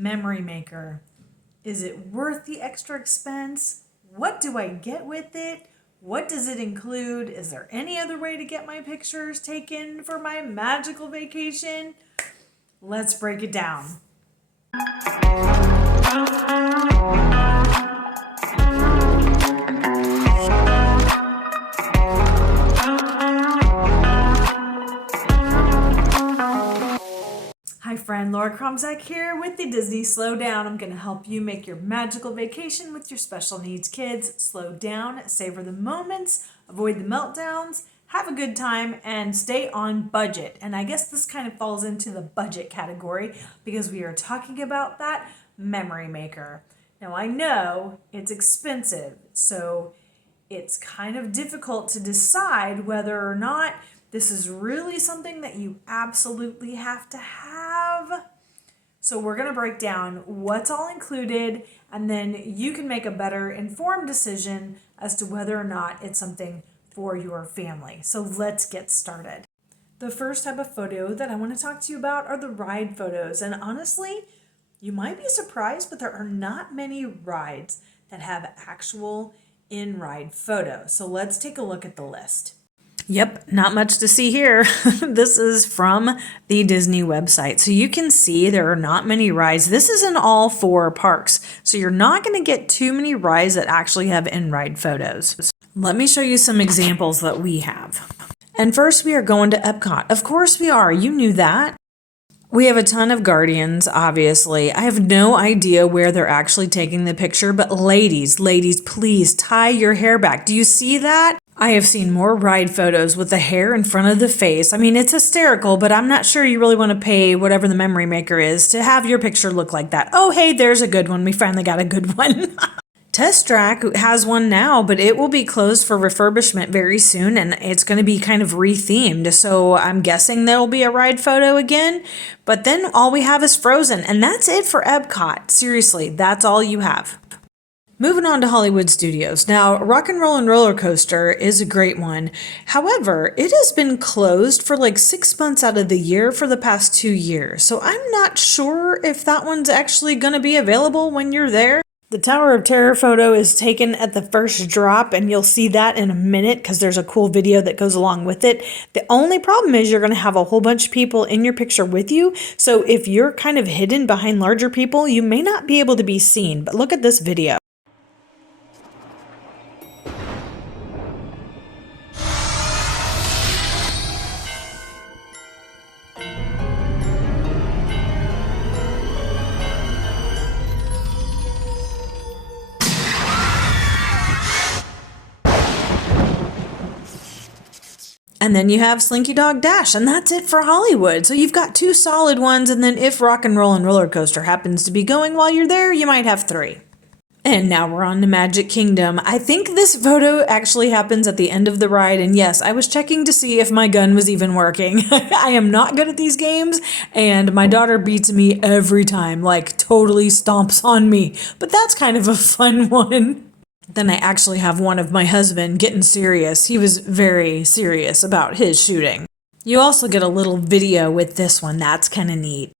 Memory maker. Is it worth the extra expense? What do I get with it? What does it include? Is there any other way to get my pictures taken for my magical vacation? Let's break it down. Hi friend, Laura Kromzak here with the Disney Slow Down. I'm going to help you make your magical vacation with your special needs kids. Slow down, savor the moments, avoid the meltdowns, have a good time, and stay on budget. And I guess this kind of falls into the budget category because we are talking about that memory maker. Now I know it's expensive, so it's kind of difficult to decide whether or not this is really something that you absolutely have to have. So we're going to break down what's all included, and then you can make a better informed decision as to whether or not it's something for your family. So let's get started. The first type of photo that I want to talk to you about are the ride photos. And honestly, you might be surprised, but there are not many rides that have actual in-ride photos. So let's take a look at the list. Yep, not much to see here. This is from the Disney website. So you can see there are not many rides. This is in all 4 parks. So you're not going to get too many rides that actually have in-ride photos. Let me show you some examples that we have. And first we are going to Epcot. Of course we are. You knew that. We have a ton of Guardians, obviously. I have no idea where they're actually taking the picture, but ladies, please tie your hair back. Do you see that? I have seen more ride photos with the hair in front of the face. I mean, it's hysterical, but I'm not sure you really want to pay whatever the memory maker is to have your picture look like that. Oh, hey, there's a good one. We finally got a good one. Test Track has one now, but it will be closed for refurbishment very soon, and it's going to be kind of rethemed. So I'm guessing there will be a ride photo again, but then all we have is Frozen, and that's it for Epcot. Seriously, that's all you have. Moving on to Hollywood Studios. Now, Rock and Roll and Roller Coaster is a great one. However, it has been closed for like 6 months out of the year for the past 2 years. So I'm not sure if that one's actually going to be available when you're there. The Tower of Terror photo is taken at the first drop, and you'll see that in a minute because there's a cool video that goes along with it. The only problem is you're going to have a whole bunch of people in your picture with you. So if you're kind of hidden behind larger people, you may not be able to be seen. But look at this video. And then you have Slinky Dog Dash, and that's it for Hollywood. So you've got 2 solid ones, and then if Rock and Roll and Roller Coaster happens to be going while you're there, you might have 3. And now we're on to Magic Kingdom. I think this photo actually happens at the end of the ride, and yes, I was checking to see if my gun was even working. I am not good at these games, and my daughter beats me every time, like totally stomps on me. But that's kind of a fun one. Then I actually have one of my husband getting serious. He was very serious about his shooting. You also get a little video with this one. That's kind of neat.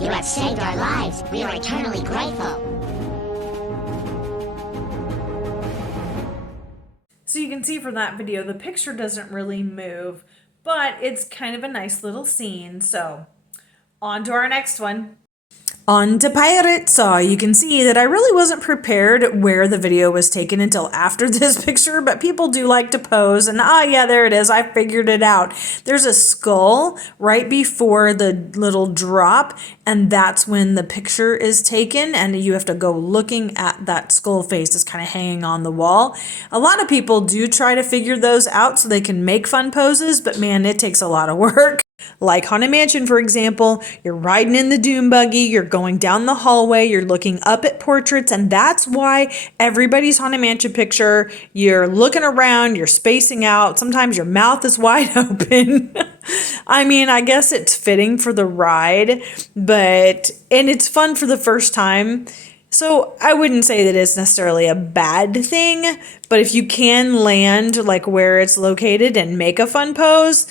You have saved our lives. We are eternally grateful. So you can see from that video, the picture doesn't really move, but it's kind of a nice little scene. So on to our next one. On to Pirates. So you can see that I really wasn't prepared where the video was taken until after this picture, but people do like to pose, and yeah, there it is. I figured it out. There's a skull right before the little drop, and that's when the picture is taken, and you have to go looking at that skull face that's kind of hanging on the wall. A lot of people do try to figure those out so they can make fun poses, but man, it takes a lot of work. Like Haunted Mansion, for example, you're riding in the Doom Buggy, you're going down the hallway, you're looking up at portraits, and that's why everybody's Haunted Mansion picture, you're looking around, you're spacing out, sometimes your mouth is wide open. I mean, I guess it's fitting for the ride, and it's fun for the first time. So I wouldn't say that it's necessarily a bad thing, but if you can land like where it's located and make a fun pose,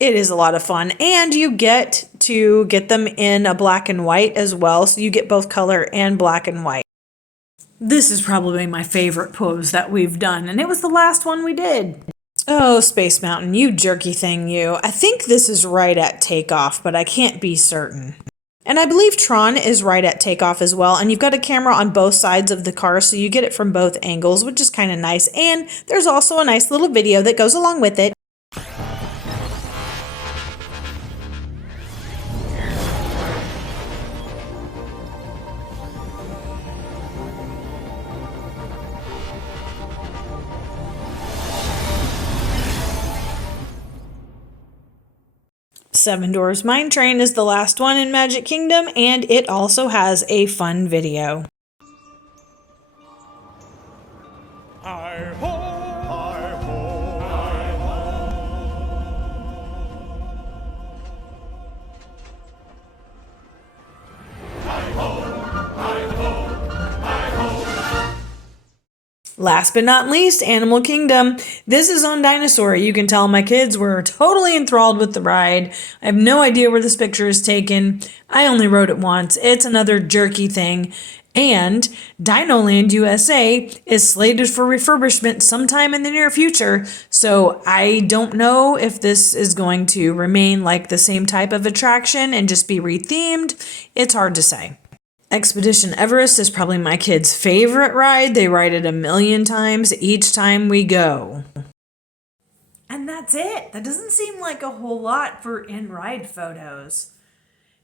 it is a lot of fun. And you get to get them in a black and white as well. So you get both color and black and white. This is probably my favorite pose that we've done, and it was the last one we did. Oh, Space Mountain, you jerky thing, you. I think this is right at takeoff, but I can't be certain. And I believe Tron is right at takeoff as well. And you've got a camera on both sides of the car, so you get it from both angles, which is kind of nice. And there's also a nice little video that goes along with it. Seven Dwarfs Mine Train is the last one in Magic Kingdom, and it also has a fun video. Hi-ho! Last but not least, Animal Kingdom. This is on Dinosaur. You can tell my kids were totally enthralled with the ride. I have no idea where this picture is taken. I only rode it once. It's another jerky thing. And Dinoland USA is slated for refurbishment sometime in the near future. So I don't know if this is going to remain like the same type of attraction and just be rethemed. It's hard to say. Expedition Everest is probably my kids' favorite ride. They ride it 1,000,000 times each time we go. And that's it. That doesn't seem like a whole lot for in-ride photos.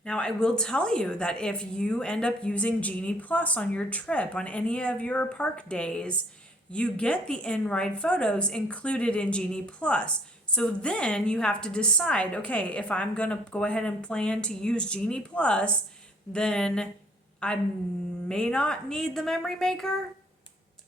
Now, I will tell you that if you end up using Genie Plus on your trip, on any of your park days, you get the in-ride photos included in Genie Plus. So then you have to decide, okay, if I'm going to go ahead and plan to use Genie Plus, then I may not need the memory maker.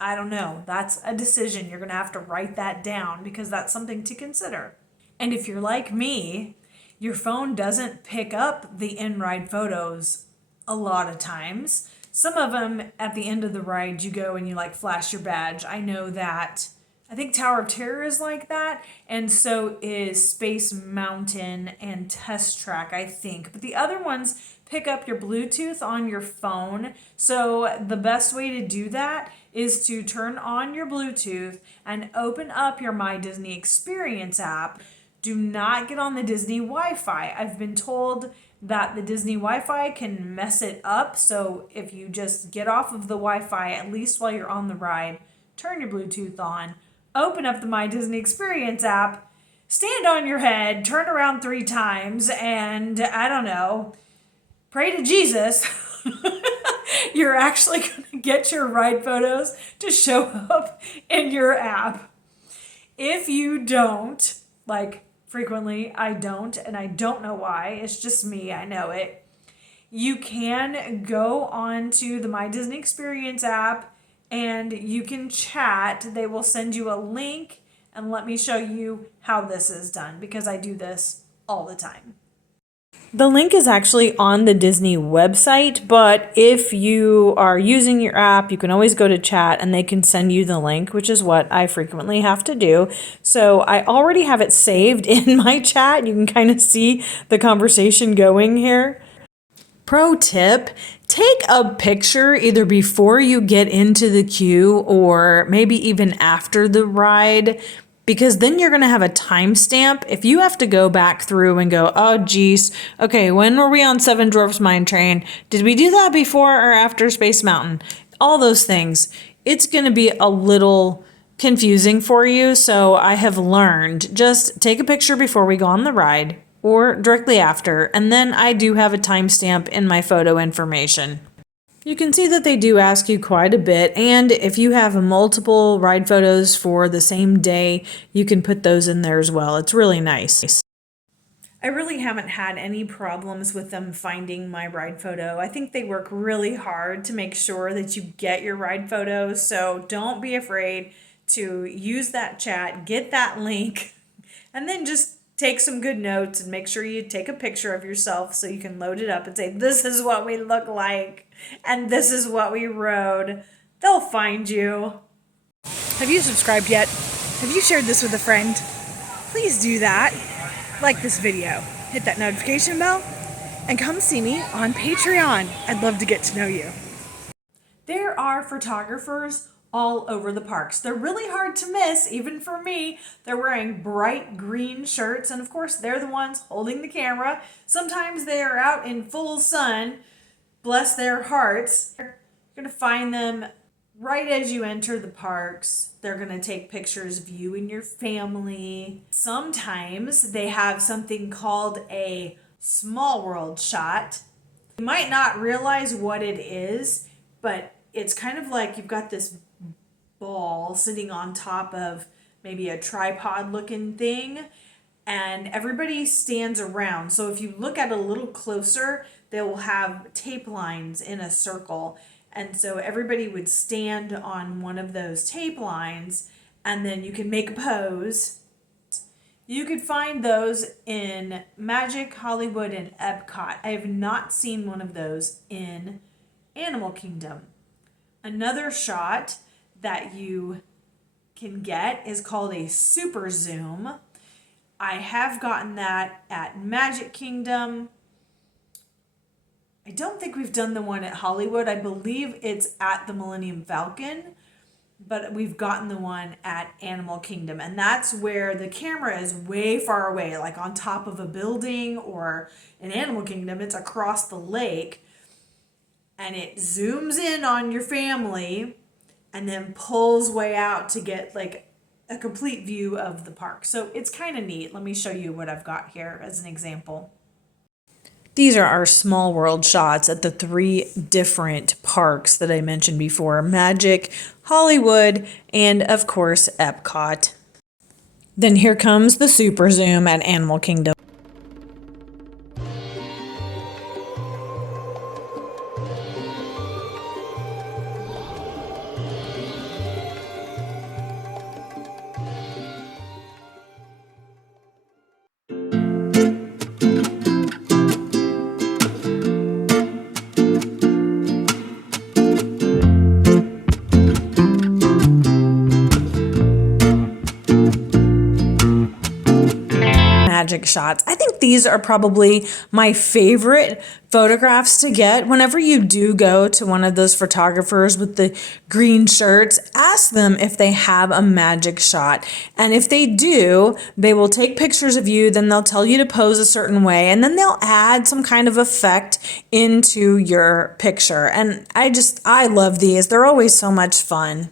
I don't know. That's a decision. You're going to have to write that down because that's something to consider. And if you're like me, your phone doesn't pick up the in-ride photos a lot of times. Some of them at the end of the ride, you go and you like flash your badge. I know that. I think Tower of Terror is like that, and so is Space Mountain and Test Track, I think. But the other ones pick up your Bluetooth on your phone. So the best way to do that is to turn on your Bluetooth and open up your My Disney Experience app. Do not get on the Disney Wi-Fi. I've been told that the Disney Wi-Fi can mess it up. So if you just get off of the Wi-Fi, at least while you're on the ride, turn your Bluetooth on, open up the My Disney Experience app, stand on your head, turn around 3 times, and I don't know, pray to Jesus. You're actually going to get your ride photos to show up in your app. If you don't, like frequently I don't, and I don't know why, it's just me, I know it. You can go on to the My Disney Experience app and you can chat. They will send you a link, and let me show you how this is done because I do this all the time. The link is actually on the Disney website, but if you are using your app, you can always go to chat and they can send you the link, which is what I frequently have to do. So I already have it saved in my chat. You can kind of see the conversation going here. Pro tip, take a picture either before you get into the queue or maybe even after the ride, because then you're going to have a timestamp. If you have to go back through and go, oh, geez, okay, when were we on Seven Dwarfs Mine Train? Did we do that before or after Space Mountain? All those things. It's going to be a little confusing for you. So I have learned just take a picture before we go on the ride or directly after, and then I do have a timestamp in my photo information. You can see that they do ask you quite a bit, and if you have multiple ride photos for the same day, you can put those in there as well. It's really nice. I really haven't had any problems with them finding my ride photo. I think they work really hard to make sure that you get your ride photos, so don't be afraid to use that chat, get that link, and then just take some good notes and make sure you take a picture of yourself so you can load it up and say, this is what we look like and this is what we rode. They'll find you. Have you subscribed yet? Have you shared this with a friend? Please do that. Like this video, hit that notification bell, and come see me on Patreon. I'd love to get to know you. There are photographers all over the parks. They're really hard to miss, even for me. They're wearing bright green shirts, and of course, they're the ones holding the camera. Sometimes they are out in full sun. Bless their hearts. You're gonna find them right as you enter the parks. They're gonna take pictures of you and your family. Sometimes they have something called a small world shot. You might not realize what it is, but it's kind of like you've got this ball sitting on top of maybe a tripod looking thing, and everybody stands around. So if you look at it a little closer, they will have tape lines in a circle. And so everybody would stand on one of those tape lines, and then you can make a pose. You could find those in Magic, Hollywood, and Epcot. I have not seen one of those in Animal Kingdom. Another shot that you can get is called a super zoom. I have gotten that at Magic Kingdom. I don't think we've done the one at Hollywood. I believe it's at the Millennium Falcon, but we've gotten the one at Animal Kingdom. And that's where the camera is way far away, like on top of a building, or in Animal Kingdom, it's across the lake. And it zooms in on your family and then pulls way out to get like a complete view of the park. So it's kind of neat. Let me show you what I've got here as an example. These are our small world shots at the 3 different parks that I mentioned before: Magic, Hollywood, and of course Epcot. Then here comes the super zoom at Animal Kingdom. Magic shots. I think these are probably my favorite photographs to get. Whenever you do go to one of those photographers with the green shirts, ask them if they have a magic shot. And if they do, they will take pictures of you, then they'll tell you to pose a certain way, and then they'll add some kind of effect into your picture. And I love these. They're always so much fun.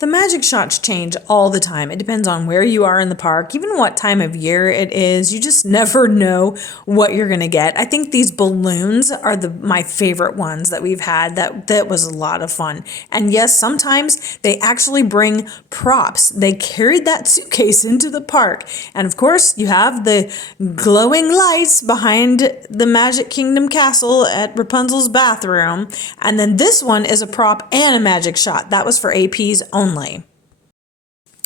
The magic shots change all the time. It depends on where you are in the park, even what time of year it is. You just never know what you're going to get. I think these balloons are my favorite ones that we've had. That was a lot of fun. And yes, sometimes they actually bring props. They carried that suitcase into the park. And of course, you have the glowing lights behind the Magic Kingdom castle at Rapunzel's bathroom. And then this one is a prop and a magic shot. That was for APs only.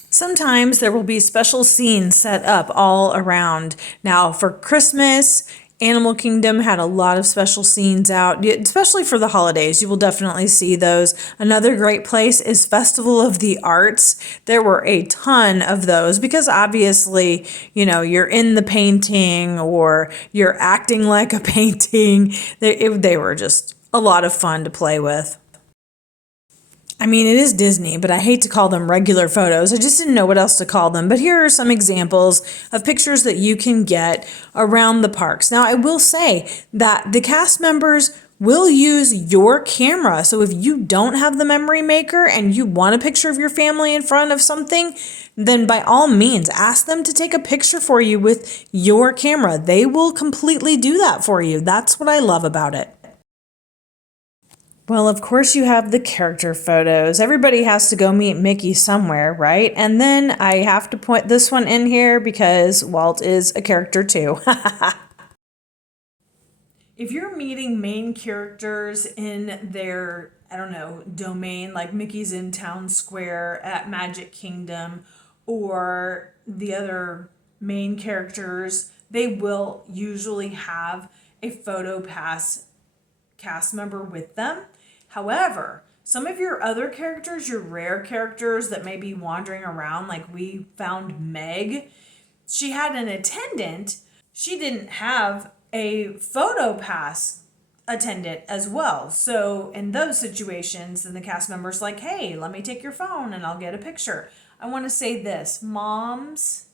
Sometimes there will be special scenes set up all around. Now for Christmas, Animal Kingdom had a lot of special scenes out, especially for the holidays. You will definitely see those. Another great place is Festival of the Arts. There were a ton of those because obviously, you're in the painting or you're acting like a painting. They were just a lot of fun to play with. I mean, it is Disney, but I hate to call them regular photos. I just didn't know what else to call them. But here are some examples of pictures that you can get around the parks. Now, I will say that the cast members will use your camera. So if you don't have the memory maker and you want a picture of your family in front of something, then by all means, ask them to take a picture for you with your camera. They will completely do that for you. That's what I love about it. Well, of course you have the character photos. Everybody has to go meet Mickey somewhere, right? And then I have to point this one in here because Walt is a character too. If you're meeting main characters in their, domain, like Mickey's in Town Square at Magic Kingdom, or the other main characters, they will usually have a photo pass cast member with them. However, some of your other characters, your rare characters that may be wandering around, like we found Meg, she had an attendant. She didn't have a photo pass attendant as well. So in those situations, then the cast member's like, hey, let me take your phone and I'll get a picture. I want to say this, moms,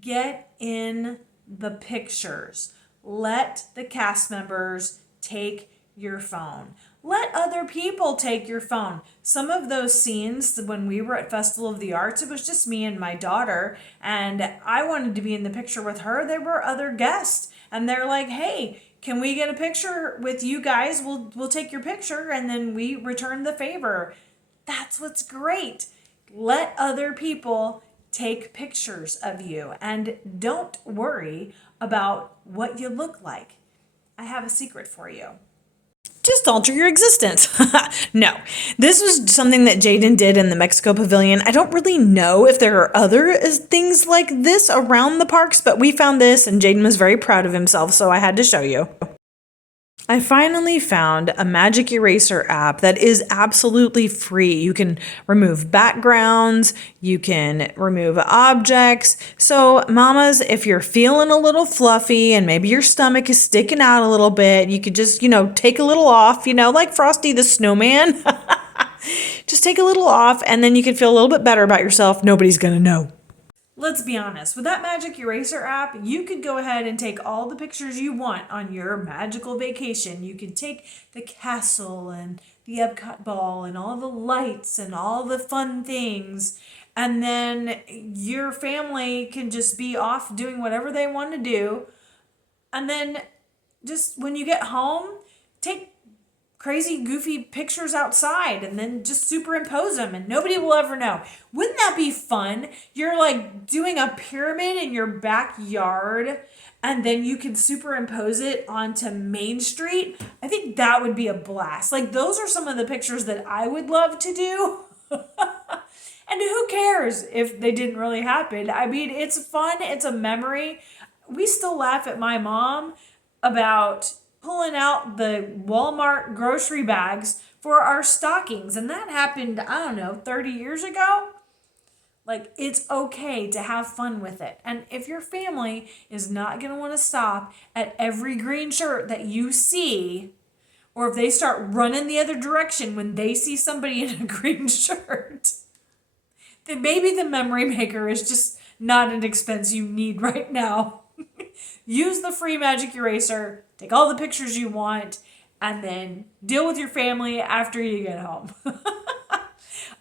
get in the pictures. Let the cast members take your phone. Let other people take your phone. Some of those scenes when we were at Festival of the Arts, it was just me and my daughter, and I wanted to be in the picture with her. There were other guests, and they're like, hey, can we get a picture with you guys? We'll take your picture, and then we return the favor. That's what's great. Let other people take pictures of you, and don't worry about what you look like. I have a secret for you. Just alter your existence. No, this was something that Jaden did in the Mexico Pavilion. I don't really know if there are other things like this around the parks, but we found this and Jaden was very proud of himself, so I had to show you. I finally found a magic eraser app that is absolutely free. You can remove backgrounds, you can remove objects. So mamas, if you're feeling a little fluffy and maybe your stomach is sticking out a little bit, you could just, take a little off, like Frosty the Snowman. Just take a little off and then you can feel a little bit better about yourself. Nobody's gonna know. Let's be honest, with that magic eraser app, you could go ahead and take all the pictures you want on your magical vacation. You could take the castle and the Epcot ball and all the lights and all the fun things. And then your family can just be off doing whatever they want to do. And then just when you get home, take crazy, goofy pictures outside and then just superimpose them and nobody will ever know. Wouldn't that be fun? You're like doing a pyramid in your backyard and then you can superimpose it onto Main Street. I think that would be a blast. Like those are some of the pictures that I would love to do. And who cares if they didn't really happen? I mean, it's fun. It's a memory. We still laugh at my mom about pulling out the Walmart grocery bags for our stockings. And that happened, 30 years ago. Like, it's okay to have fun with it. And if your family is not going to want to stop at every green shirt that you see, or if they start running the other direction when they see somebody in a green shirt, then maybe the memory maker is just not an expense you need right now. Use the free magic eraser, take all the pictures you want, and then deal with your family after you get home.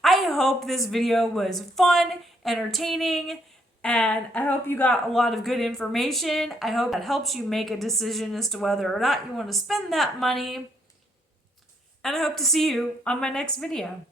I hope this video was fun, entertaining, and I hope you got a lot of good information. I hope that helps you make a decision as to whether or not you want to spend that money. And I hope to see you on my next video.